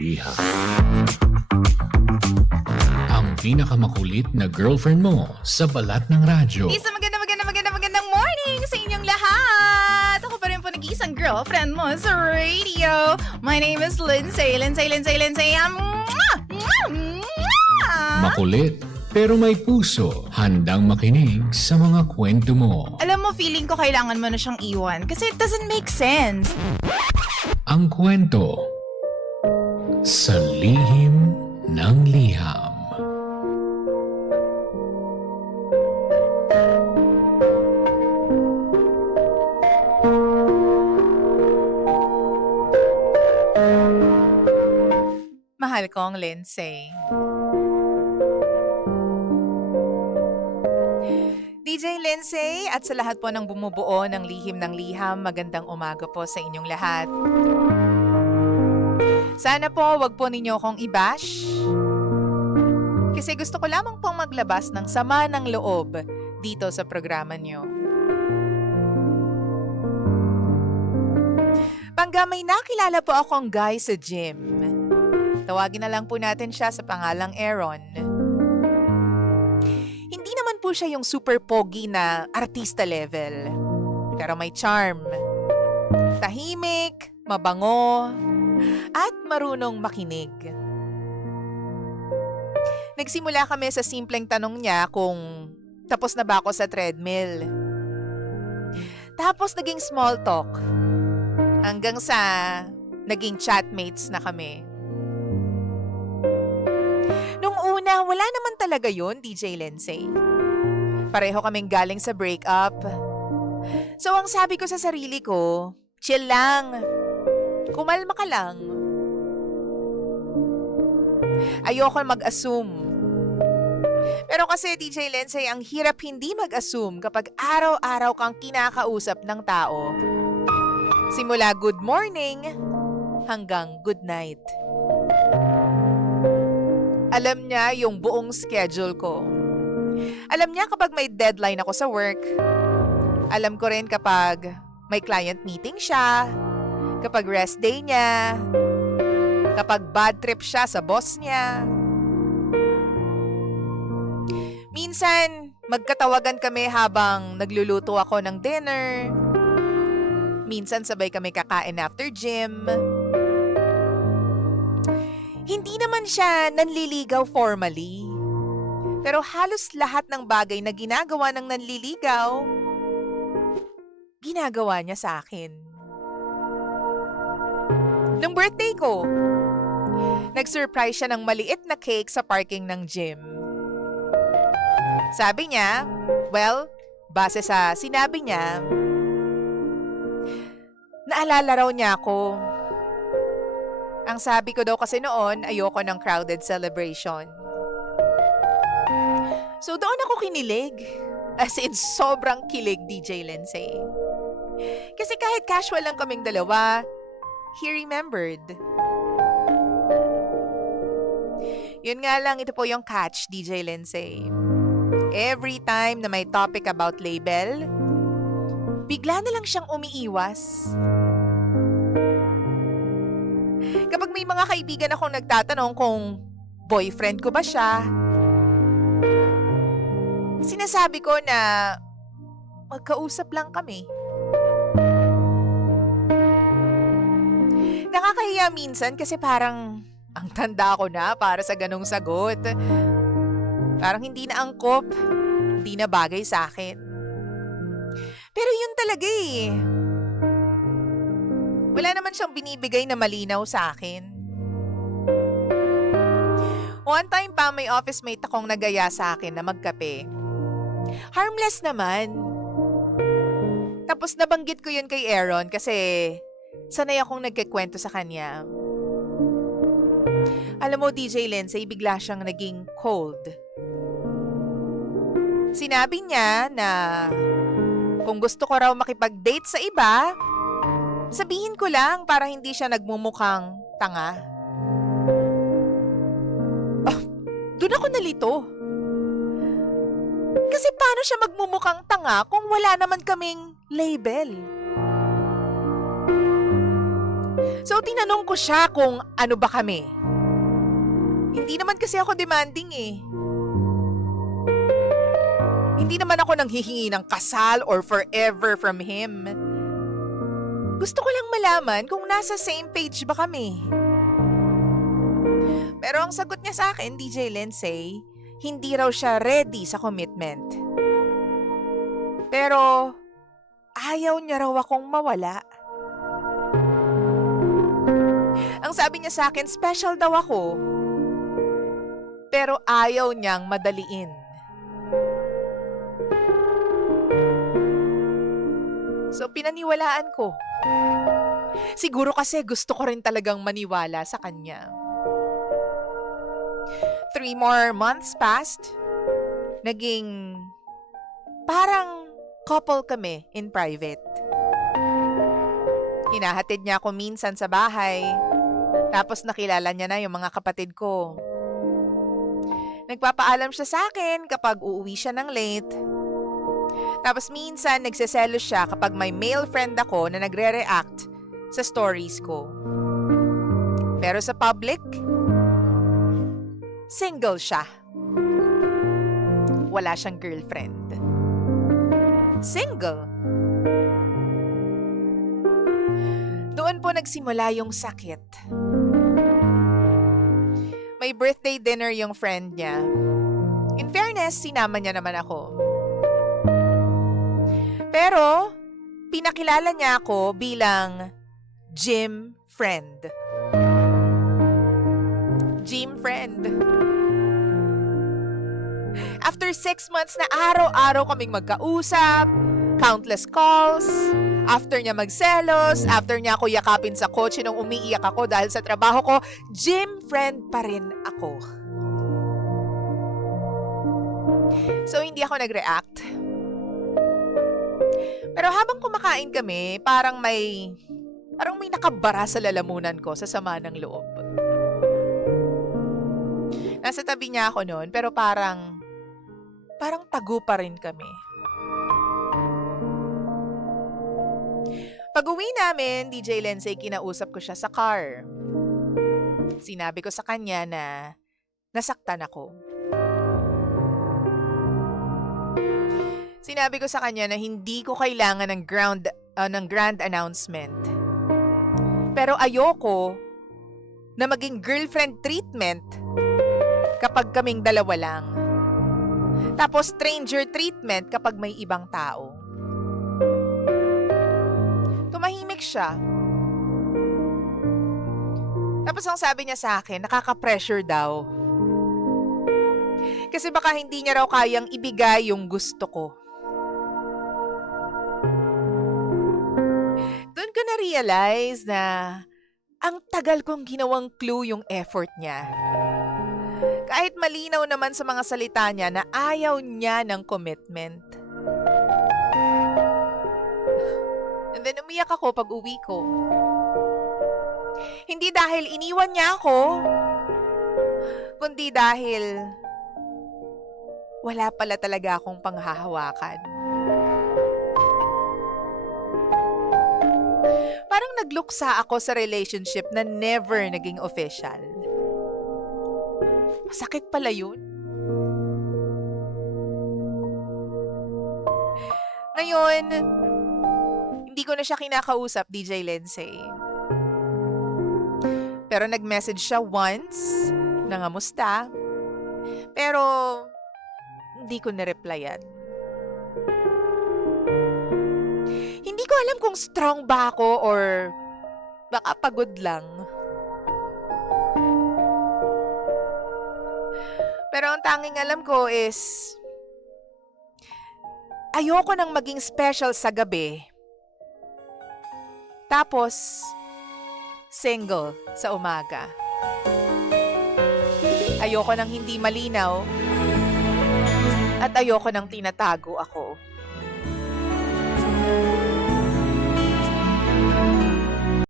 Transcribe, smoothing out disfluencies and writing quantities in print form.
Liham. Ang pinakamakulit na girlfriend mo sa balat ng radyo. Isang magandang morning sa inyong lahat! Ako pa rin po nag-iisang girlfriend mo sa radio. My name is Lindsay. Makulit pero may puso, handang makinig sa mga kwento mo. Alam mo, feeling ko kailangan mo na siyang iwan kasi it doesn't make sense. Ang kwento sa lihim ng liham. Mahal kong Lindsay. DJ Lindsay at sa lahat po ng bumubuo ng Lihim ng Liham, magandang umaga po sa inyong lahat. Sana po wag po ninyo akong i-bash. Kasi gusto ko lamang pong maglabas ng sama ng loob dito sa programa nyo. Pangga may nakilala po akong guy sa gym. Tawagin na lang po natin siya sa pangalang Aaron. Hindi naman po siya yung super pogi na artista level. Pero may charm. Tahimik, mabango, at marunong makinig. Nagsimula kami sa simpleng tanong niya kung tapos na ba ako sa treadmill. Tapos naging small talk. Hanggang sa naging chatmates na kami. Nung una, wala naman talaga yun, DJ Lindsay. Pareho kaming galing sa breakup. So ang sabi ko sa sarili ko, chill lang. Kumalma ka lang. Ayoko mag-assume. Pero kasi DJ Lindsay, ang hirap hindi mag-assume kapag araw-araw kang kinakausap ng tao. Simula good morning hanggang good night. Alam niya yung buong schedule ko. Alam niya kapag may deadline ako sa work. Alam ko rin kapag may client meeting siya, kapag rest day niya, kapag bad trip siya sa boss niya. Minsan, magkatawagan kami habang nagluluto ako ng dinner. Minsan sabay kami kakain after gym. Hindi naman siya nanliligaw formally. Pero halos lahat ng bagay na ginagawa ng nanliligaw, ginagawa niya sa akin. Nung birthday ko, nag-surprise siya ng maliit na cake sa parking ng gym. Sabi niya, well, base sa sinabi niya, naalala raw niya ako. Ang sabi ko daw kasi noon, ayoko ng crowded celebration. So doon ako kinilig. As in, sobrang kilig, DJ Lindsay. Kasi kahit casual lang kaming dalawa, he remembered. Yun nga lang, ito po yung catch, DJ Lindsay. Every time na may topic about label, bigla na lang siyang umiiwas. Kapag may mga kaibigan akong nagtatanong kung boyfriend ko ba siya, sinasabi ko na magkausap lang kami. Nakakahiya minsan kasi parang ang tanda ko na para sa ganong sagot. Parang hindi na angkop, hindi na bagay sa akin. Pero yun talaga eh. Wala naman siyang binibigay na malinaw sa akin. One time pa may office mate akong nagaya sa akin na magkape. Harmless naman. Tapos nabanggit ko yun kay Aaron kasi sanay akong nagkikwento sa kanya. Alam mo, DJ Lindsay, bigla siyang naging cold. Sinabi niya na kung gusto ko raw makipag-date sa iba, sabihin ko lang para hindi siya nagmumukhang tanga. Doon ako nalito. Kasi paano siya magmumukhang tanga kung wala naman kaming label? So, tinanong ko siya kung ano ba kami. Hindi naman kasi ako demanding eh. Hindi naman ako nanghihingi ng kasal or forever from him. Gusto ko lang malaman kung nasa same page ba kami. Pero ang sagot niya sa akin, DJ Lindsay, hindi raw siya ready sa commitment. Pero ayaw niya raw akong mawala. Ang sabi niya sa akin, special daw ako. Pero ayaw niyang madaliin. So pinaniwalaan ko. Siguro kasi gusto ko rin talagang maniwala sa kanya. 3 more months passed. Naging parang couple kami in private. Hinahatid niya ako minsan sa bahay. Tapos nakilala niya na yung mga kapatid ko. Nagpapaalam siya sa akin kapag uuwi siya ng late. Tapos minsan nagseselos siya kapag may male friend ako na nagre-react sa stories ko. Pero sa public, single siya. Wala siyang girlfriend. Single. Doon po nagsimula yung sakit. May birthday dinner yung friend niya. In fairness, sinama niya naman ako. Pero, pinakilala niya ako bilang gym friend. Gym friend. After 6 months na araw-araw kaming magkausap, countless calls, after niya magselos, after niya ako yakapin sa kotse nung umiiyak ako dahil sa trabaho ko, gym friend pa rin ako. So, hindi ako nag-react. Pero habang kumakain kami, parang may nakabara sa lalamunan ko sa sama ng loob. Nasa tabi niya ako noon, pero parang tago pa rin kami. Pag-uwi namin, DJ Lindsay, kinausap ko siya sa car. Sinabi ko sa kanya na nasaktan ako. Sinabi ko sa kanya na hindi ko kailangan ng grand announcement. Pero ayoko na maging girlfriend treatment kapag kaming dalawa lang. Tapos stranger treatment kapag may ibang tao. Tumahimik siya. Tapos ang sabi niya sa akin, nakaka-pressure daw. Kasi baka hindi niya raw kayang ibigay yung gusto ko. Doon ko na-realize na ang tagal kong ginawang clue yung effort niya. Kahit malinaw naman sa mga salita niya na ayaw niya ng commitment. And then umiyak ako pag uwi ko. Hindi dahil iniwan niya ako, kundi dahil wala pala talaga akong panghahawakan. Parang nagluksa ako sa relationship na never naging official. Masakit pala yun. Ngayon, hindi ko na siya kinakausap, DJ Lindsay. Pero nag-message siya once, nangamusta. Pero, hindi ko na-replyan. Hindi ko alam kung strong ba ako or baka pagod lang. Pero ang tanging alam ko is, ayoko nang maging special sa gabi. Tapos, single sa umaga. Ayoko nang hindi malinaw at ayoko nang tinatago ako.